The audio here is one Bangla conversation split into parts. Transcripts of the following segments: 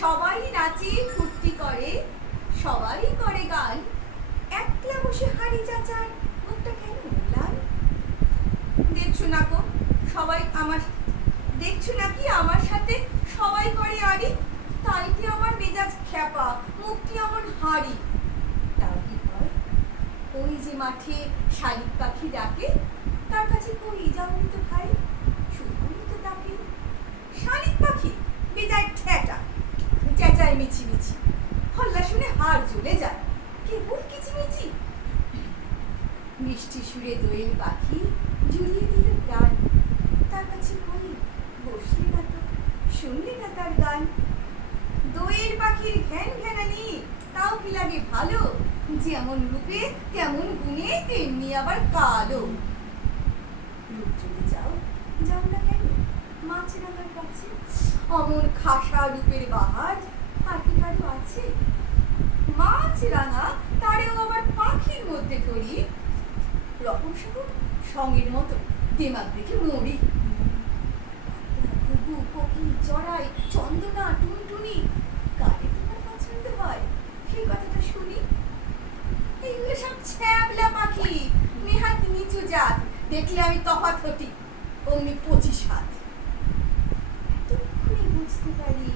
সবাই নাচে, ফুর্তি করে সবাই করে গান। একলা বসে হাড়ি চাচার মুখটা কেন লাল? দেখছ না গো, সবাই আমার, দেখছ নাকি আমার সাথে সবাই করে আড়ি? তাই কি আমার মেজাজ খ্যাপা মুখটি আমার হাড়ি? তাও কি হয়? ওই যে মাঠে শালিক পাখি ডাকে তার কাছে কই যাওনি তো ভাই শুধুই তো ডাকে শালিক পাখি বিদায় ঠেটা চেঁচায় মিছি মিছি। হল্লা শুনে হাড় জ্বলে যায়। কেবল কিচিমিচি। মিষ্টি সুরে দোয়েল পাখি জুড়িয়ে দিল প্রাণ। তার কাছে কই? বসলে না তো, শুনলে না তার গান। দোয়েল পাখির ঘ্যান ঘ্যানানি, তাও কি লাগে ভালো? যেমন রূপে, তেমন গুণে, তেমনি আবার কালো। রূপ যদি যাও যাও না কেন? মাছরাঙার কাছে। অমন খাসা রূপের বাহার আছে মাছরাঙা তারেও আবার পাখির মধ্যে ধরি। রকম সকম সঙ্গের মতো, দেমাগ দেখে মরি। ঘুঘু কোকিল চড়াই চন্দনা, টুনটুনি কারে তোমার পছন্দ হয়? সেই কথাটা শুনি। এইগুলো সব ছ্যাবলা পাখি, নেহাত নিচু জাত, দেখলে আমি তফাৎ হটি অমনি পঁচিশ হাত এতক্ষণে বুঝতে পারি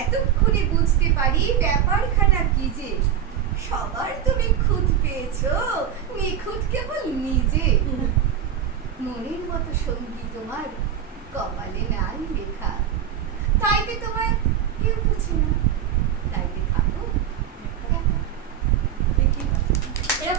এতক্ষণে বুঝতে পারি ব্যাপারখানা কি যে সবার তুমি খুঁত পেয়েছ নিখুঁত কেবল নিজে। মনের মতো সঙ্গী তোমার কপালে নাই লেখা।